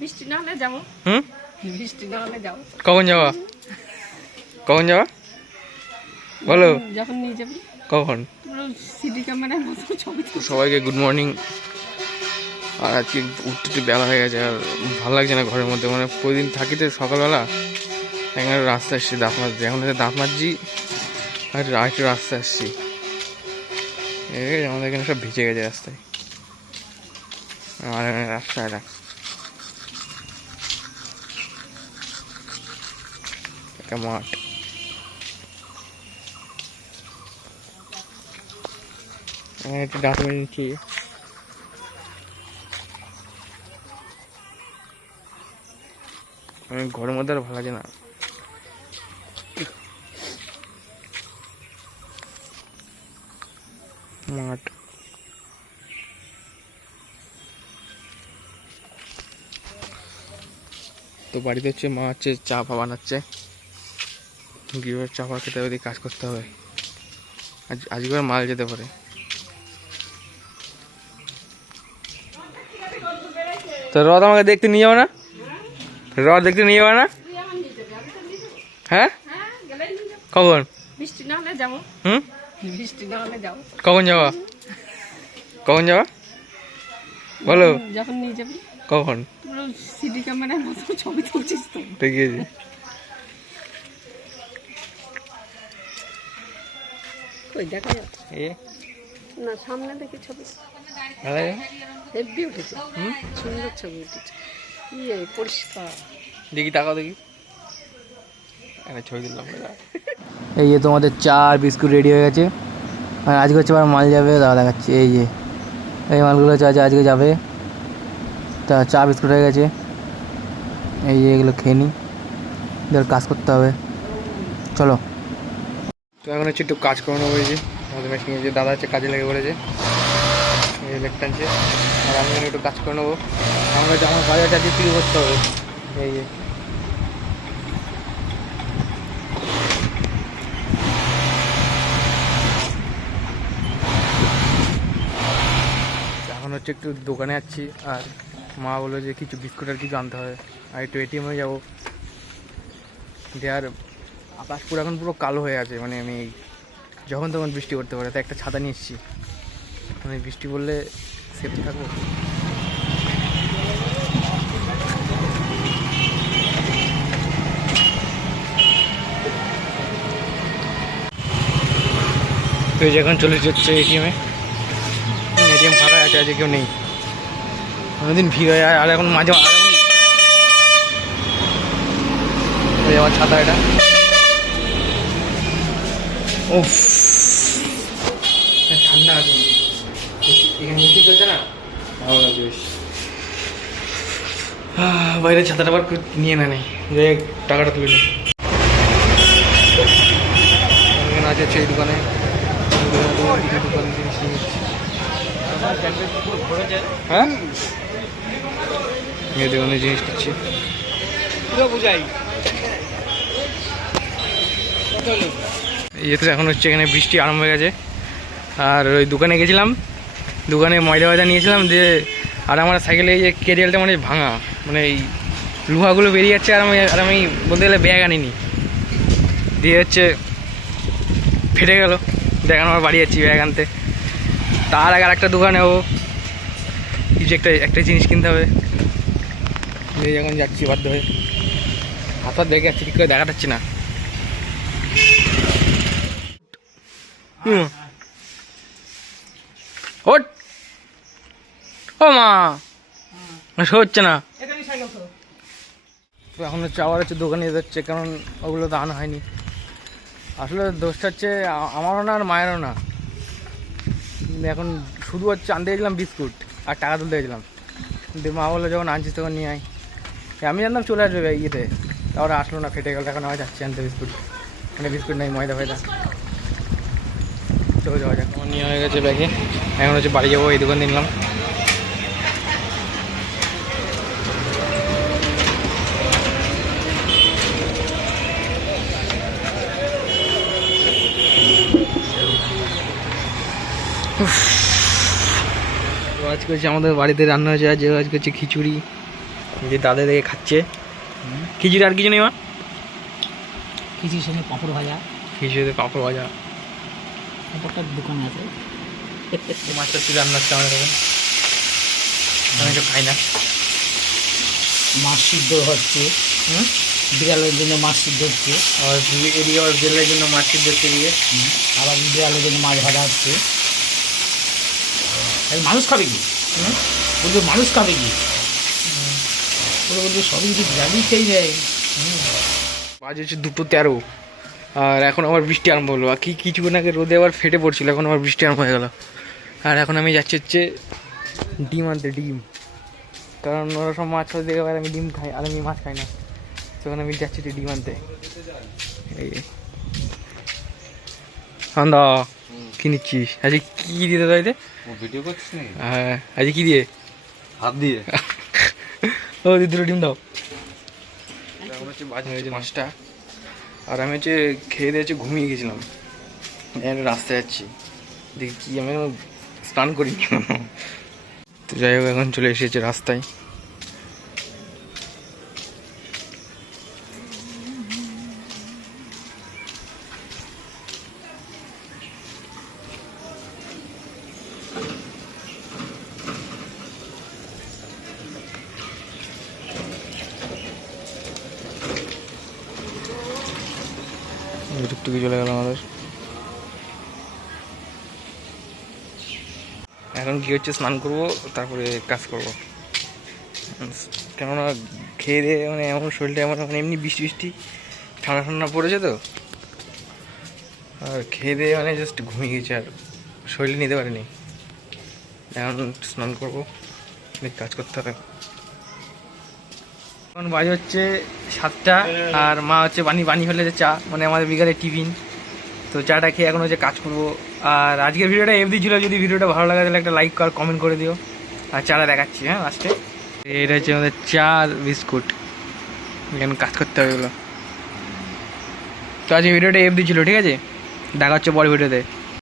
বৃষ্টি না হলে যাবো। বৃষ্টি না হলে যাবো। কখন যাওয়া? কখন যাওয়া বলো? যখন নিয়ে যাবি। কখন? সিডি ক্যামেরার মতো ছবি। সবাইকে গুড মর্নিং। আর আজকে উঠতে একটু বেলা হয়ে গেছে, আর ভালো লাগছে না ঘরের মধ্যে। মানে প্রতিদিন থাকি তো সকালবেলা, এখানে রাস্তা আসছি দাঁত মাজতে। এখন দাঁত মাজছি আর একটু রাস্তা আসছি। আমাদের এখানে সব ভিজে গেছে রাস্তায়। আমার এখানে রাস্তা এটা একটা মাঠ। এখানে একটু দাঁত মেরে নিচ্ছি। ঘরের মধ্যে আর ভালো লাগে না। মাঠ তো বাড়িতে হচ্ছে মা হচ্ছে চা ফা বানাচ্ছে। গিয়ে চা ফা খেতে হবে, কাজ করতে হবে। আজকে মাল যেতে পারে। তো রথ আমাকে দেখতে নিয়ে যাবো না? রথ দেখতে নিয়ে যাবো না? হ্যাঁ কখন? বৃষ্টি না হলে যাবো। বৃষ্টি না হলে যাবো। কখন যাওয়া? কখন যাওয়া বলো? যখন নিয়ে যাবি। কখন? সিডি ক্যামেরার মতো ছবি তুলছিস তো। ঠিক আছে। ওই দেখা যাচ্ছে না, সামনে দেখে ছবি হেভি উঠেছে। সুন্দর ছবি উঠেছে। ইয়ে পরিষ্কার। দেখি তাকাও দেখি, ছবি তুললাম। এই যে তোমাদের চা আর বিস্কুট রেডি হয়ে গেছে। আর আজকে হচ্ছে আবার মাল যাবে, দাদা দেখাচ্ছে। এই যে এই মালগুলো হচ্ছে আজকে যাবে। তা চা বিস্কুট হয়ে গেছে। এই যে এগুলো খেয়ে নিই, এদের কাজ করতে হবে। চলো। তো এখন হচ্ছে একটু কাজ করে নেবো। এই যে আমাদের মেশিনে যে দাদা হচ্ছে কাজে লেগে পড়েছে, এই লেগ টানছে। আর আমি একটু কাজ করে নেবো। আমার বাজারটা দিয়ে শুরু করতে হবে। এই যে এখন হচ্ছে একটু দোকানে যাচ্ছি। আর মা বললো যে কিছু বিস্কুট আর কিছু আনতে হবে। আর একটু এটিএমে যাবো। আর আকাশ পুরো এখন পুরো কালো হয়ে আছে। মানে আমি যখন তখন বৃষ্টি করতে পারে, তাই একটা ছাতা নিয়ে এসেছি। মানে বৃষ্টি পড়লে সেফটি থাকবো। তো এই যে এখন চলে যাচ্ছে এটিএমে। এটিএম ফাঁকা আছে, আজকে কেউ নেই। অনেকদিন ভিড় হয়ে যায়। আর এখন মাঝে আমার ছাতা এটা। ও ঠান্ডা আছে এখানে, মিষ্টি চলছে না, ভালো লাগছে বেশ। বাইরে ছাতাটা আবার নিয়ে নেই, যে টাকাটা তুলে নেই। এখানে আছে হচ্ছে এই দোকানে। দোকানে জিনিস নিয়ে নিচ্ছি। হ্যাঁ এই দোকানে জিনিস নিচ্ছি। বুঝাই এই তো এখন হচ্ছে এখানে বৃষ্টি আরম্ভ হয়ে গেছে। আর ওই দোকানে গেছিলাম, দোকানে ময়দা ময়দা নিয়েছিলাম দিয়ে। আর আমার সাইকেলে এই যে কেরিয়ালটা মানে ভাঙা, মানে এই লোহাগুলো বেরিয়ে যাচ্ছে। আর আমি বলতে গেলে ব্যাগ আনিনি, দিয়ে হচ্ছে ফেটে গেল। দেখেন আমার বাড়ি যাচ্ছি ব্যাগ আনতে। তার আগে একটা দোকানে ও কিছু একটা জিনিস কিনতে হবে। যখন যাচ্ছি বাধ্য হয়ে হাত দেখে যাচ্ছি, ঠিক করে দেখা যাচ্ছে না। ওট ও মা হচ্ছে না। তো এখন হচ্ছে আবার হচ্ছে দোকানে যেতে হচ্ছে, কারণ ওগুলো তো আনা হয়নি। আসলে দোষটা হচ্ছে আমারও না আর মায়েরও না। এখন শুধু হচ্ছে আনতে গেছিলাম বিস্কুট আর টাকা তুলতে গেছিলাম। দিয়ে মা বললো যখন আনছিস তখন নিয়ে আয়। আমি জানতাম চলে আসবে ইয়েতে, তারপরে আসলো না, ফেটে গেল। এখন আমি যাচ্ছি আনতে বিস্কুট, মানে বিস্কুট নেই, ময়দা ফয়দা। চলে যাওয়া যাক। আমার নিয়ে হয়ে গেছে ব্যাগে। এখন হচ্ছে বাড়ি যাবো। এই দোকান নিলাম। আজকে হচ্ছে আমাদের বাড়িতে রান্না হয়েছে। আজকে হচ্ছে খিচুড়ি যে দাদা দেখে খাচ্ছে খিচুড়ি, আর কিছু নেই মা? খিচুড়ির সঙ্গে পাঁপড় ভাজা, খিচুড়িতে পাঁপড় ভাজা, একটা দোকান আছে। মাছটা তুই রান্না হচ্ছে আমার কাছে, আমি তো খাই না। মাছ সিদ্ধ হচ্ছে, বিড়ালের জন্য মাছ সিদ্ধ হচ্ছে, আর এদিকে আবার জেলের জন্য মাছ সিদ্ধ হচ্ছে এদিকে। আবার বিড়ালের জন্য মাছ ভাজা হচ্ছে। মানুষ খাবে কি? বলবে মানুষ খাবে কি? বলবে সবই যদি বিড়ালই খেয়ে যায়। বাজে হচ্ছে 2:13, আর এখন আবার বৃষ্টি আরম্ভ হলো। আর কিছুক্ষণ আগে রোদে আবার ফেটে পড়ছিল, এখন আবার বৃষ্টি আরম্ভ হয়ে গেল। আর এখন আমি যাচ্ছি হচ্ছে ডিম আনতে, ডিম, কারণ ওরা সব মাছ ফাছ দেখে, আমি ডিম খাই আর আমি মাছ খাই না, তখন আমি যাচ্ছি ডিম আনতে। এই আন্দা কি নিচ্ছিস আজকে? কি দিয়ে দাইতে ভিডিও করছিস নাকি? হ্যাঁ, আজকে কি দিয়ে? হাত দিয়ে। ও দুটো ডিম দাও। এখন হচ্ছে বাজে হয়েছে 5টা, আর আমি হচ্ছে খেয়ে দিয়ে হচ্ছে ঘুমিয়ে গেছিলাম। রাস্তায় যাচ্ছি, দেখি কি, আমি এখন স্নান করিনি। তো যাই হোক, এখন চলে এসেছে রাস্তায়। টুকটুকি চলে গেল আমাদের। এখন কি হচ্ছে, স্নান করবো, তারপরে কাজ করবো। কেননা খেয়ে দিয়ে মানে এমন শরীরটা এমন, মানে এমনি বৃষ্টি বৃষ্টি ঠান্ডা ঠান্ডা পড়েছে তো, আর খেয়ে দিয়ে মানে জাস্ট ঘুমিয়ে গেছে, আর শরীরে নিতে পারিনি। এখন স্নান করবো, কাজ করতে হবে। এখন বাজে হচ্ছে 7টা, আর মা হচ্ছে পানি হলে যে চা, মানে আমাদের বিকালে টিফিন, তো চাটা খেয়ে এখন হচ্ছে কাজ করবো। আর আজকের ভিডিওটা এফডি ছিল, যদি ভিডিওটা ভালো লাগে তাহলে একটা লাইক আর কমেন্ট করে দিও। আর চাটা দেখাচ্ছি, হ্যাঁ লাস্টে। এটা হচ্ছে আমাদের চা আর বিস্কুট, এখানে কাজ করতে হবে এগুলো। তো আজকে ভিডিওটা এফডি ছিল, ঠিক আছে, দেখা হচ্ছে পরের ভিডিওতে।